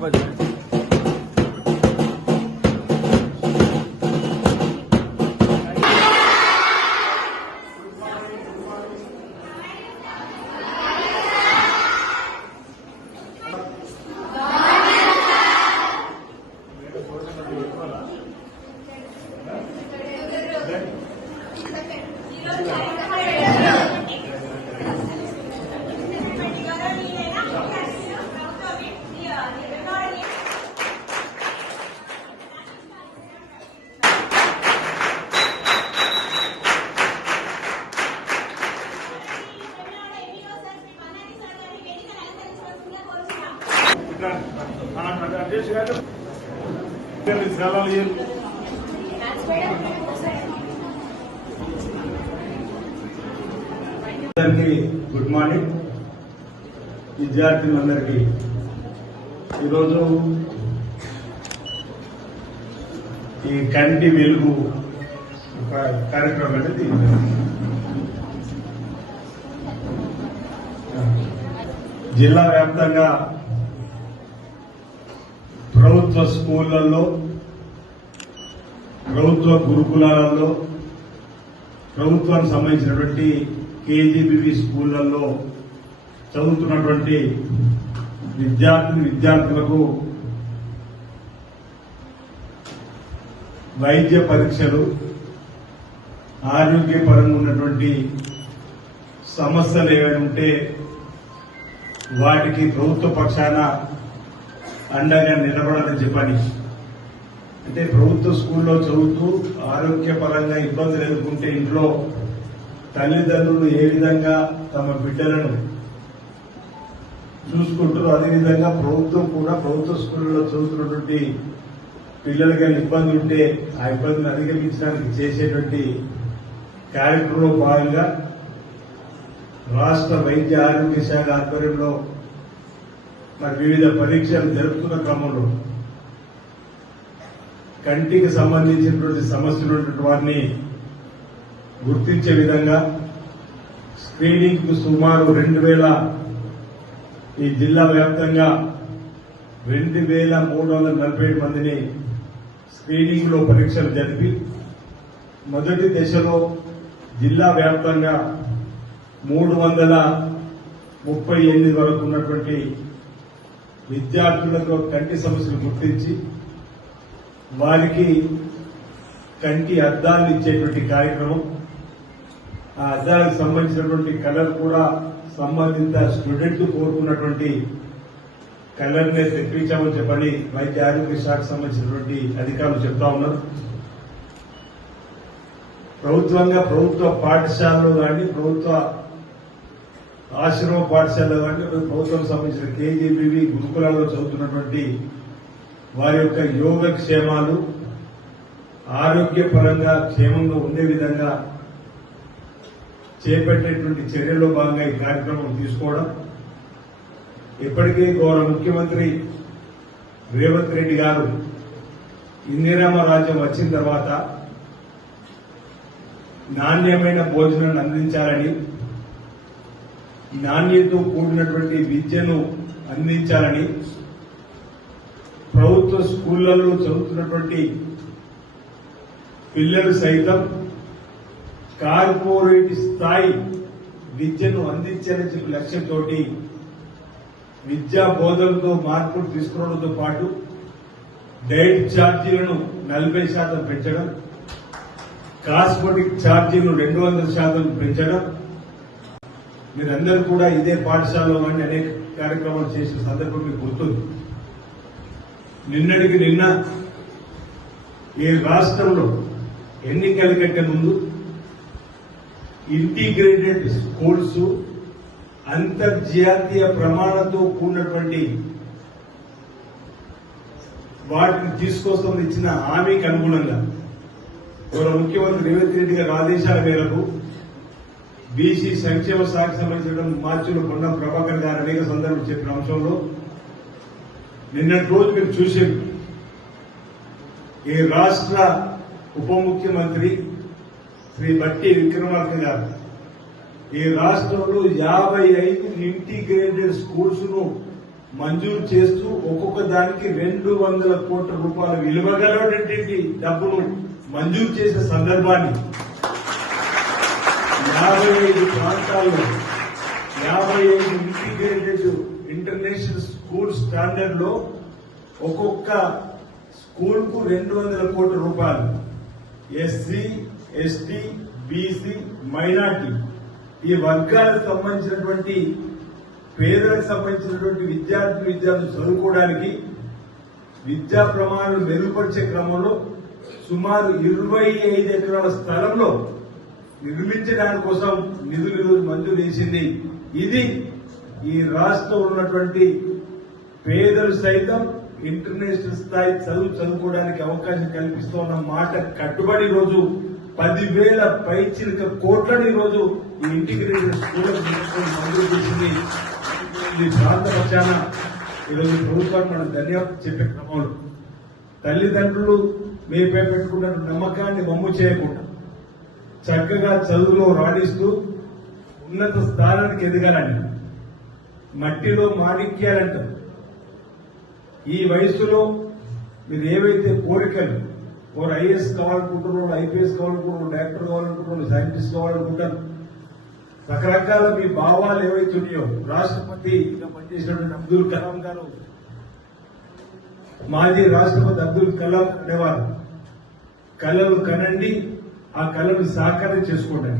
Babaji good morning విద్యార్థులందరికీ. ఈరోజు ఈ కంటి వెలుగు ఒక కార్యక్రమం అనేది జిల్లా వ్యాప్తంగా ప్రభుత్వ స్కూళ్లలో, ప్రభుత్వ గురుకులాలలో, ప్రభుత్వానికి సంబంధించినటువంటి కేజీబీవీ స్కూళ్లలో చదువుతున్నటువంటి విద్యార్థులకు వైద్య పరీక్షలు, ఆరోగ్యపరంగా ఉన్నటువంటి సమస్యలు ఏమైనా ఉంటే వాటికి ప్రభుత్వ పక్షాన అండగా నిలబడాలని చెప్పని, అంటే ప్రభుత్వ స్కూల్లో చదువుతూ ఆరోగ్యపరంగా ఇబ్బందులు ఎదుర్కొంటే ఇంట్లో తల్లిదండ్రులు ఏ విధంగా తమ బిడ్డలను చూసుకుంటారో అదేవిధంగా ప్రభుత్వం కూడా ప్రభుత్వ స్కూళ్లలో చదువుతున్నటువంటి పిల్లలకి ఇబ్బందులు ఉంటే ఆ ఇబ్బందులు అధిగమించడానికి చేసేటువంటి కార్యక్రమంలో భాగంగా రాష్ట్ర వైద్య ఆరోగ్య శాఖ ఆధ్వర్యంలో మరి వివిధ పరీక్షలు జరుపుతున్న క్రమంలో కంటికి సంబంధించినటువంటి సమస్యలు ఉన్నటువంటి వారిని గుర్తించే విధంగా స్క్రీనింగ్ కు సుమారు 2000 ఈ జిల్లా వ్యాప్తంగా 2347 మందిని స్క్రీనింగ్ లో పరీక్షలు జరిపి మొదటి దశలో జిల్లా వ్యాప్తంగా 338 వరకు ఉన్నటువంటి విద్యార్థులకు కంటి సమస్యలు గుర్తించి వారికి కంటి అద్దాలు ఇచ్చేటువంటి కార్యక్రమం, ఆ అద్దాలకు సంబంధించినటువంటి కలర్ కూడా సంబంధిత స్టూడెంట్ కోరుకున్నటువంటి కలర్ నే తెప్పించామని చెప్పని వైద్య ఆరోగ్య శాఖకు సంబంధించినటువంటి అధికారులు చెప్తా ఉన్నారు. ప్రభుత్వ పాఠశాలలో కానీ, ప్రభుత్వ ఆశ్రమ పాఠశాలలో కానీ, ప్రభుత్వం సంబంధించిన కేజీబీవీ గురుకులాల్లో చదువుతున్నటువంటి వారి యొక్క యోగక్షేమాలు ఆరోగ్యపరంగా క్షేమంగా ఉండే విధంగా చేపట్టేటువంటి చర్యల్లో భాగంగా ఈ కార్యక్రమం తీసుకోవడం. ఇప్పటికే గౌరవ ముఖ్యమంత్రి రేవంత్ రెడ్డి గారు ఇందిరమ్మ రాజ్యం వచ్చిన తర్వాత నాణ్యమైన భోజనాన్ని అందించాలని, నాణ్యతతో కూడినటువంటి విద్యను అందించాలని ప్రభుత్వ స్కూళ్లలో చదువుతున్నటువంటి పిల్లలు సైతం కార్పొరేట్ స్థాయి విద్యను అందించాలని చెప్పి లక్ష్యంతో విద్యా బోధనతో మార్పులు తీసుకురావడంతో పాటు డైట్ ఛార్జీలను 40% పెంచడం, కాస్మెటిక్ ఛార్జీలు 200% పెంచడం. మీరందరూ కూడా ఇదే పాఠశాలలో కానీ అనేక కార్యక్రమాలు చేసిన సందర్భం మీకు గుర్తుంది. నిన్నటికి నిన్న ఈ రాష్ట్రంలో ఎన్నికల కంటే ముందు ఇంటిగ్రేటెడ్ స్కూల్స్ అంతర్జాతీయ ప్రమాణంతో కూడినటువంటి వాటిని తీసుకొస్తాం ఇచ్చిన హామీకి అనుగుణంగా గౌరవ ముఖ్యమంత్రి రేవంత్ రెడ్డి గారి ఆదేశాల మేరకు బీసీ సంక్షేమ శాఖకు సంబంధించిన మార్చిలో పొన్నం ప్రభాకర్ గారు అనేక సందర్భాలు చెప్పిన అంశంలో నిన్నటి రోజు మీరు చూసారు. ఈ రాష్ట్ర ఉప ముఖ్యమంత్రి శ్రీ బట్టి విక్రమార్క గారు ఈ రాష్ట్రంలో 55 ఇంటిగ్రేటెడ్ స్కూల్స్ ను మంజూరు చేస్తూ ఒక్కొక్క దానికి 200 కోట్ల రూపాయల విలువగలటువంటి డబ్బులు మంజూరు చేసే సందర్భాన్ని 55 ప్రాంతాల్లో 55 ఇంటిగ్రేటెడ్ ఇంటర్నేషనల్ స్కూల్ స్టాండర్డ్ లో ఒక్కొక్క స్కూల్ కు 200 కోట్ల రూపాయలు ఎస్సీ ఎస్టీ బీసీ మైనార్టీ ఈ వర్గాలకు సంబంధించినటువంటి పేదలకు సంబంధించినటువంటి విద్యార్థులు చదువుకోవడానికి విద్యా ప్రమాణాలు మెరుగుపరిచే క్రమంలో సుమారు 25 ఎకరాల స్థలంలో నిర్మించడానికి కోసం నిధులు మంజూరు చేసింది. ఇది ఈ రాష్ట్రంలో ఉన్నటువంటి పేదలు సైతం ఇంటర్నేషనల్ స్థాయి చదువుకోవడానికి అవకాశం కల్పిస్తున్న మాట కట్టుబడి రోజు 10,000 పైచిలుక కోట్లని రోజు ఈ ఇంటిగ్రేటెడ్ స్కూళ్లకు మంజూరు చేసింది. ఈ ప్రాంత పక్షాన ఈరోజు ప్రభుత్వాన్ని మనం ధన్యవాదాలు చెప్పే క్రమంలో తల్లిదండ్రులు మీపై పెట్టుకున్న నమ్మకాన్ని వమ్ము చేయకుండా చక్కగా చదువులో రాణిస్తూ ఉన్నత స్థానానికి ఎదగాలని మట్టిలో మాణిక్యాలంటారు. ఈ వయసులో మీరు ఏవైతే కోరికలు వారు ఐఏఎస్ కావాలనుకుంటున్నారు, ఐపీఎస్ కావాలనుకుంటున్నారు, డాక్టర్ కావాలనుకుంటున్నారు, సైంటిస్ట్ కావాలనుకుంటారు, రకరకాల మీ భావాలు ఏవైతే ఉన్నాయో రాష్ట్రపతిగా పనిచేసినటువంటి అబ్దుల్ కలాం గారు, మాజీ రాష్ట్రపతి అబ్దుల్ కలాం అనేవారు కళలు కనండి, ఆ కళను సాకారం చేసుకోండి.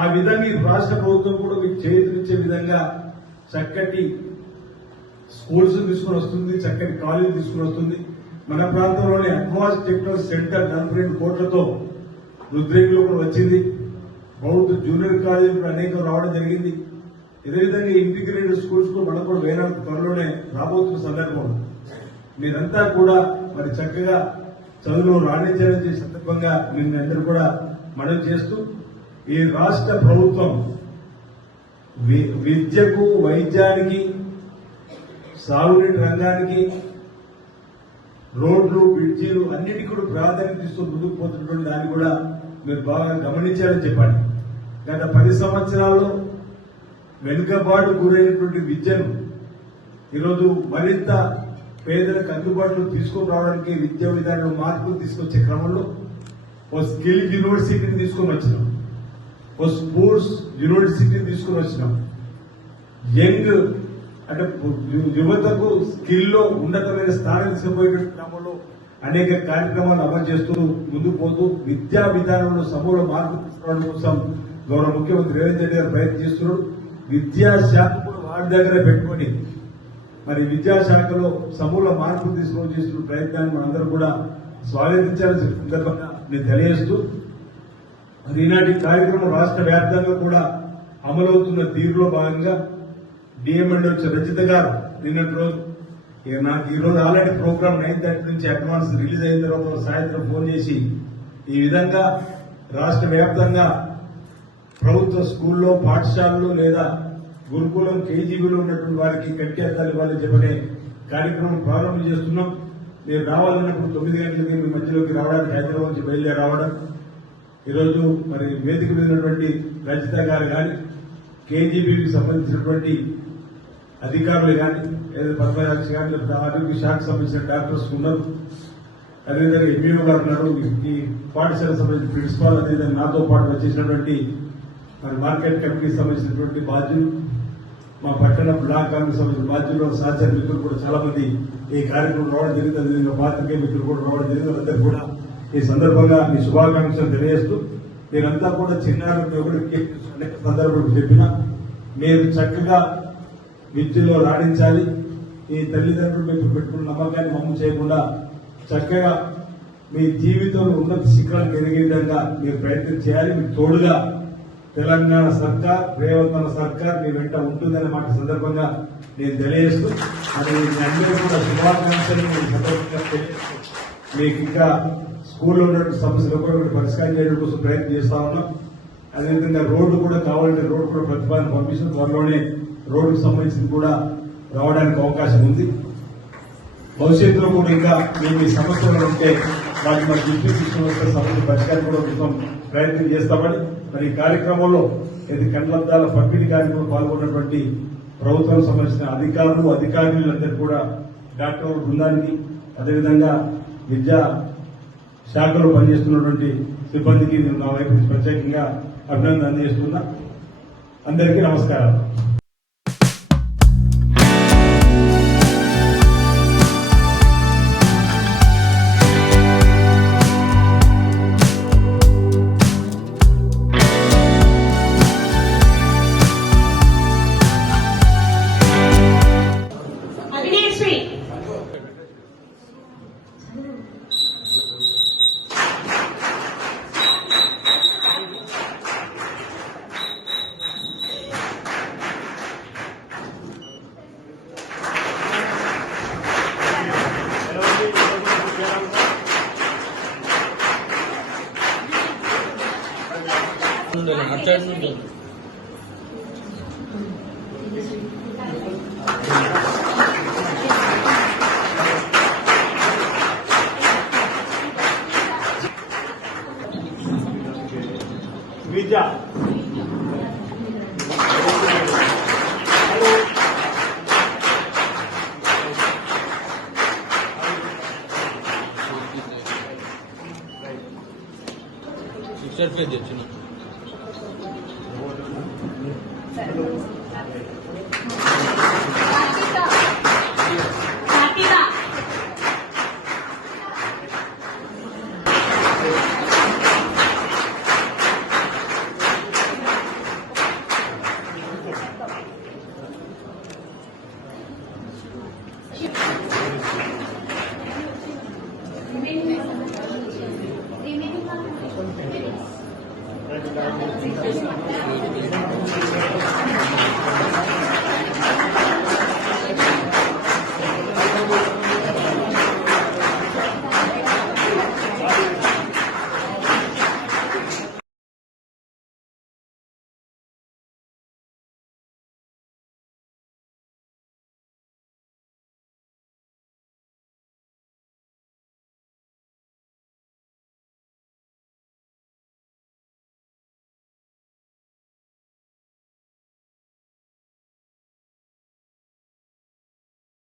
ఆ విధంగా ఈ రాష్ట్ర ప్రభుత్వం కూడా మీకు చేతులిచ్చే విధంగా చక్కటి స్కూల్స్ తీసుకుని వస్తుంది, చక్కటి కాలేజీ తీసుకుని వస్తుంది. మన ప్రాంతంలోని అడ్వాన్స్ టెక్నాలజీ సెంటర్ 42 కోట్లతో రుద్రేగిలో కూడా వచ్చింది. బౌద్ధ జూనియర్ కాలేజీ కూడా అనేకం రావడం జరిగింది. ఇదేవిధంగా ఇంటిగ్రేటెడ్ స్కూల్స్ కూడా మనకు కూడా వేరే త్వరలోనే రాబోతున్న సందర్భం మీరంతా కూడా మరి చక్కగా చదువులో రాణించాలని సందర్భంగా నిన్నందరూ కూడా మనవి చేస్తూ ఈ రాష్ట్ర ప్రభుత్వం విద్యకు, వైద్యానికి, సాగునీటి రంగానికి, రోడ్లు, బ్రిడ్జీలు అన్నిటికీ కూడా ప్రాధాన్యత ఇస్తూ ముందుకు పోతున్నటువంటి దాన్ని కూడా మీరు బాగా గమనించారని చెప్పండి. గత 10 సంవత్సరాల్లో వెనుకబాటు గురైనటువంటి విద్యను ఈరోజు మరింత పేదలకు అందుబాటులో తీసుకుని రావడానికి విద్యా విధానంలో మార్పులు తీసుకొచ్చే క్రమంలో ఓ స్కిల్ యూనివర్సిటీని తీసుకొని వచ్చినాం, ఓ స్పోర్ట్స్ యూనివర్సిటీని తీసుకుని వచ్చినాం. యంగ్ అంటే యువతకు స్కిల్లో ఉన్నతమైన స్థానం తీసుకుపోయే క్రమంలో అనేక కార్యక్రమాలు అమలు చేస్తూ ముందుకు పోతూ విద్యా విధానంలో సమూల మార్పు తీసుకురావడం కోసం గౌరవ ముఖ్యమంత్రి రేవంత్ రెడ్డి గారు ప్రయత్నం చేస్తున్నారు. విద్యాశాఖ కూడా వారి దగ్గర పెట్టుకొని మరి విద్యాశాఖలో సమూల మార్పులు తీసుకొని చేస్తున్న ప్రయత్నాన్ని మనందరూ కూడా స్వాగతించాలని సందర్భంగా నేను తెలియజేస్తూ మరి ఈనాటి కార్యక్రమం రాష్ట్ర వ్యాప్తంగా కూడా అమలవుతున్న తీరులో భాగంగా డిఎంఎండ్ వచ్చే రజిత గారు నిన్నటి రోజు నాకు ఈ రోజు ఆల్రెడీ ప్రోగ్రామ్ 9:30 నుంచి అడ్వాన్స్ రిలీజ్ అయిన తర్వాత సాయంత్రం ఫోన్ చేసి ఈ విధంగా రాష్ట్ర వ్యాప్తంగా ప్రభుత్వ స్కూల్లో, పాఠశాలలో లేదా గురుకులం, కేజీబీలో ఉన్నటువంటి వారికి కట్టి అద్దాలు ఇవ్వాలని చెప్పనే కార్యక్రమం ప్రారంభం చేస్తున్నాం. మీరు రావాలన్నప్పుడు 9 గంటలకి మీ మధ్యలోకి రావడానికి హైదరాబాద్ నుంచి బయలుదేరి రావడం. ఈరోజు మరి వేదిక మీద ఉన్నటువంటి రజిత గారు కానీ, కేజీబీకి సంబంధించినటువంటి అధికారులు కానీ, లేదా పద్మరాజు కానీ, లేకపోతే ఆరోగ్య శాఖకు సంబంధించిన డాక్టర్స్ ఉన్నారు, అదేవిధంగా ఎంఈఓ గారు ఉన్నారు, ఈ పాఠశాలకు సంబంధించిన ప్రిన్సిపాల్, అదేవిధంగా నాతో పాటు వచ్చేసినటువంటి మరి మార్కెట్ కమిటీకి సంబంధించినటువంటి బాధ్యులు, మా పట్టణ బ్లాక్ కాంగ్రెస్ సంబంధించిన బాధ్యులు, సహచర మిత్రులు కూడా చాలా మంది ఈ కార్యక్రమం రావడం జరిగింది. అదేవిధంగా పాత్రికేయ మిత్రులు కూడా రావడం జరిగింది. అందరూ కూడా ఈ సందర్భంగా మీ శుభాకాంక్షలు తెలియజేస్తూ మీరంతా కూడా చిన్నారులు అనేక సందర్భాలు చెప్పినా మీరు చక్కగా విద్యలో రాణించాలి. ఈ తల్లిదండ్రులు మీకు పెట్టుకున్న నమ్మకాన్ని మమ్ము చేయకుండా చక్కగా మీ జీవితంలో ఉన్నత శిఖరాలు పెరిగే విధంగా మీరు ప్రయత్నం చేయాలి. మీకు తోడుగా తెలంగాణ సర్కార్, రేవంత్ సర్కార్ మీ వెంట ఉంటుందనే మాట సందర్భంగా నేను తెలియజేస్తూ అది అందరూ కూడా శుభాకాంక్షలు సందర్భంగా తెలియజేస్తూ మీకు ఇంకా స్కూల్లో ఉన్నటువంటి సమస్యలు కూడా పరిష్కారం చేయడం కోసం ప్రయత్నం చేస్తా ఉన్నాం. అదేవిధంగా రోడ్డు కూడా కావాలంటే రోడ్డు కూడా ప్రతిపాదన పంపిస్తుంది. త్వరలోనే రోడ్డుకు సంబంధించింది కూడా రావడానికి అవకాశం ఉంది. భవిష్యత్తులో కూడా ఇంకా మేము ఈ సమస్యలు ఉంటే వాటి మన దృష్టి తీసుకుని సమస్య పరిష్కారం కూడా కోసం ప్రయత్నం చేస్తామని మరి ఈ కార్యక్రమంలో ఇది కండ్లద్దాల పంపిణీ కార్యక్రమంలో పాల్గొన్నటువంటి ప్రభుత్వం సంబంధించిన అధికారులందరూ కూడా డాక్టర్ బృందానికి అదేవిధంగా విద్యా శాఖలో పనిచేస్తున్నటువంటి సిబ్బందికి నేను నా వైపు నుంచి ప్రత్యేకంగా అభినందన అందజేస్తున్నా. అందరికీ నమస్కారం. విద్య శిక్షణ ఫేజ్ వచ్చిన Thank you.